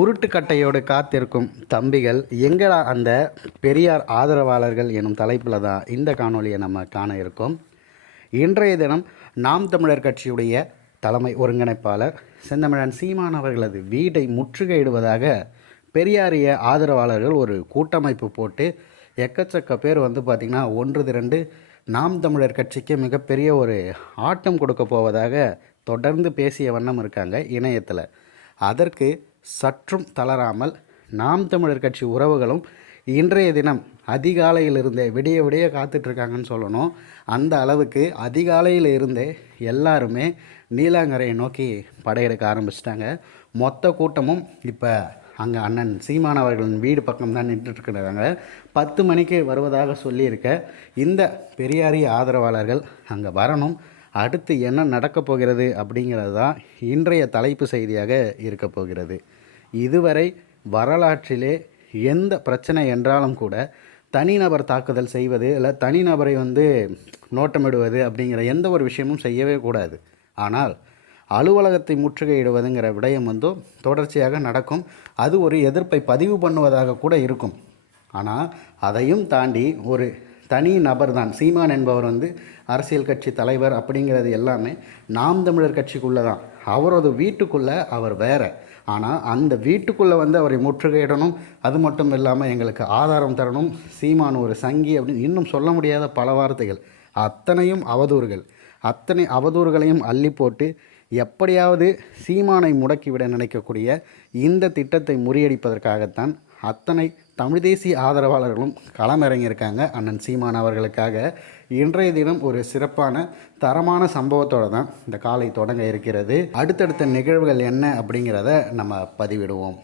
உருட்டுக்கட்டையோடு காத்திருக்கும் தம்பிகள் எங்கடா அந்த பெரியார் ஆதரவாளர்கள் எனும் தலைப்பில் தான் இந்த காணொளியை நம்ம காண இருக்கோம். இன்றைய தினம் நாம் தமிழர் கட்சியுடைய தலைமை ஒருங்கிணைப்பாளர் செந்தமிழன் சீமான் அவர்களது வீட்டை முற்றுகையிடுவதாக பெரியாரிய ஆதரவாளர்கள் ஒரு கூட்டமைப்பு போட்டு எக்கச்சக்க பேர் வந்து பார்த்திங்கன்னா ஒன்று திரண்டு நாம் தமிழர் கட்சிக்கு மிகப்பெரிய ஒரு ஆட்டம் கொடுக்க போவதாக தொடர்ந்து பேசிய வண்ணம் இருக்காங்க இணையத்தில். அதற்கு சற்றும் தளராமல் நாம் தமிழர் கட்சி உறவுகளும் இன்றைய தினம் அதிகாலையிலிருந்தே விடிய விடிய காத்துட்ருக்காங்கன்னு சொல்லணும். அந்த அளவுக்கு அதிகாலையில் இருந்தே எல்லாருமே நீலாங்கரையை நோக்கி படையெடுக்க ஆரம்பிச்சிட்டாங்க. மொத்த கூட்டமும் இப்போ அங்கே அண்ணன் சீமான் அவர்களின் வீடு பக்கம் தான் நின்றுட்டுருக்கிறாங்க பத்து மணிக்கு வருவதாக சொல்லியிருக்க இந்த பெரியாரிய ஆதரவாளர்கள் அங்கே வரணும். அடுத்து என்ன நடக்கப் போகிறது அப்படிங்கிறது தான் இன்றைய தலைப்பு செய்தியாக இருக்கப் போகிறது. இதுவரை வரலாற்றிலே எந்த பிரச்சனை என்றாலும் கூட தனிநபர் தாக்குதல் செய்வது இல்லை தனிநபரை வந்து நோட்டமிடுவது அப்படிங்கிற எந்த ஒரு விஷயமும் செய்யவே கூடாது. ஆனால் அலுவலகத்தை முற்றுகையிடுவதுங்கிற விடயம் வந்து தொடர்ச்சியாக நடக்கும். அது ஒரு எதிர்ப்பை பதிவு பண்ணுவதாக கூட இருக்கும். ஆனால் அதையும் தாண்டி ஒரு தனி நபர் தான் சீமான் என்பவர் வந்து அரசியல் கட்சி தலைவர் அப்படிங்கிறது எல்லாமே நாம் தமிழர் கட்சிக்குள்ளே தான் அவரது வீட்டுக்குள்ளே அவர் வேறு. ஆனால் அந்த வீட்டுக்குள்ளே வந்து அவரை முற்றுகையிடணும். அது மட்டும் இல்லாமல் எங்களுக்கு ஆதாரம் தரணும். சீமான் ஒரு சங்கி அப்படின்னு இன்னும் சொல்ல முடியாத பல வார்த்தைகள். அத்தனையும் அவதூறுகள். அத்தனை அவதூறுகளையும் அள்ளி போட்டு எப்படியாவது சீமானை முடக்கிவிட நினைக்கக்கூடிய இந்த திட்டத்தை முறியடிப்பதற்காகத்தான் அத்தனை தமிழ் தேசிய ஆதரவாளர்களும் களமிறங்கியிருக்காங்க. அண்ணன் சீமான் அவர்களுக்காக இன்றைய தினம் ஒரு சிறப்பான தரமான சம்பவத்தோடு தான் இந்த காலை தொடங்க இருக்கிறது. அடுத்தடுத்த நிகழ்வுகள் என்ன அப்படிங்கிறத நம்ம பதிவிடுவோம்.